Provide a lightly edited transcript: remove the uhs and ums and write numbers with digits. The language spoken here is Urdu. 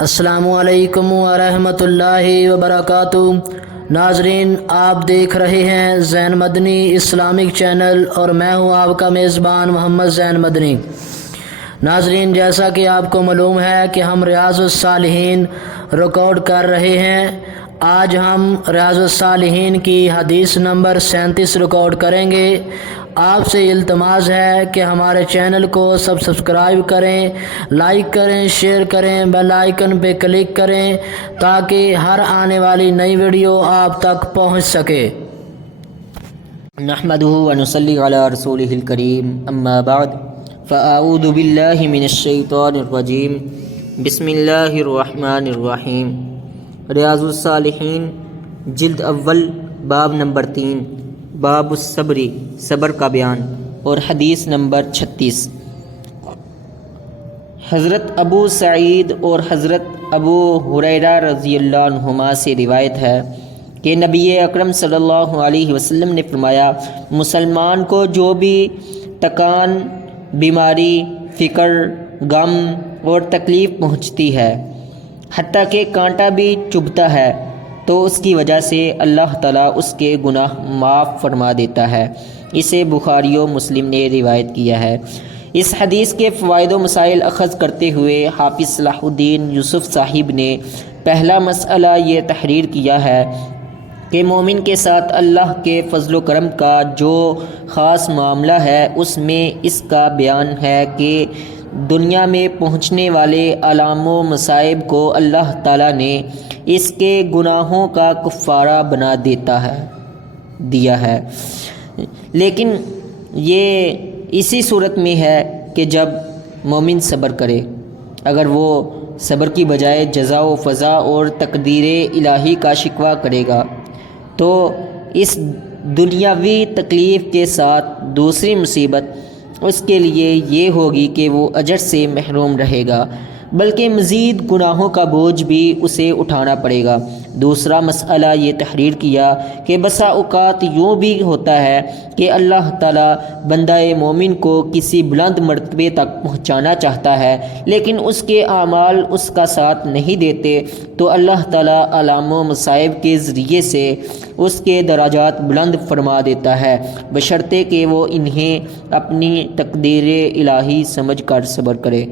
السلام علیکم ورحمۃ اللہ وبرکاتہ۔ ناظرین، آپ دیکھ رہے ہیں زین مدنی اسلامک چینل اور میں ہوں آپ کا میزبان محمد زین مدنی۔ ناظرین، جیسا کہ آپ کو معلوم ہے کہ ہم ریاض الصالحین ریکارڈ کر رہے ہیں۔ آج ہم ریاض الصالحین کی حدیث نمبر 37 ریکارڈ کریں گے۔ آپ سے التماس ہے کہ ہمارے چینل کو سبسکرائب کریں، لائک کریں، شیئر کریں، بیل آئیکن پہ کلک کریں تاکہ ہر آنے والی نئی ویڈیو آپ تک پہنچ سکے۔ نحمدہ ونصلی علی رسولہ الکریم، اما بعد فاعوذ باللہ من الشیطان الرجیم، بسم اللہ الرحمن الرحیم۔ ریاض الصالحین جلد اول، باب نمبر 3، باب الصبری، صبر کا بیان، اور حدیث نمبر 36۔ حضرت ابو سعید اور حضرت ابو ہریرہ رضی اللہ عنہما سے روایت ہے کہ نبی اکرم صلی اللہ علیہ وسلم نے فرمایا، مسلمان کو جو بھی تکان، بیماری، فکر، غم اور تکلیف پہنچتی ہے، حتیٰ کہ کانٹا بھی چبھتا ہے، تو اس کی وجہ سے اللہ تعالیٰ اس کے گناہ معاف فرما دیتا ہے۔ اسے بخاری و مسلم نے روایت کیا ہے۔ اس حدیث کے فوائد و مسائل اخذ کرتے ہوئے حافظ صلاح الدین یوسف صاحب نے پہلا مسئلہ یہ تحریر کیا ہے کہ مومن کے ساتھ اللہ کے فضل و کرم کا جو خاص معاملہ ہے، اس میں اس کا بیان ہے کہ دنیا میں پہنچنے والے آلام و مصائب کو اللہ تعالیٰ نے اس کے گناہوں کا کفارہ بنا دیا ہے، لیکن یہ اسی صورت میں ہے کہ جب مومن صبر کرے۔ اگر وہ صبر کی بجائے جزا و فضا اور تقدیر الہی کا شکوہ کرے گا تو اس دنیاوی تکلیف کے ساتھ دوسری مصیبت اس کے لیے یہ ہوگی کہ وہ اجر سے محروم رہے گا، بلکہ مزید گناہوں کا بوجھ بھی اسے اٹھانا پڑے گا۔ دوسرا مسئلہ یہ تحریر کیا کہ بسا اوقات یوں بھی ہوتا ہے کہ اللہ تعالیٰ بندہ مومن کو کسی بلند مرتبے تک پہنچانا چاہتا ہے، لیکن اس کے اعمال اس کا ساتھ نہیں دیتے، تو اللہ تعالیٰ آلام و مصائب کے ذریعے سے اس کے درجات بلند فرما دیتا ہے، بشرطے کہ وہ انہیں اپنی تقدیر الہی سمجھ کر صبر کرے۔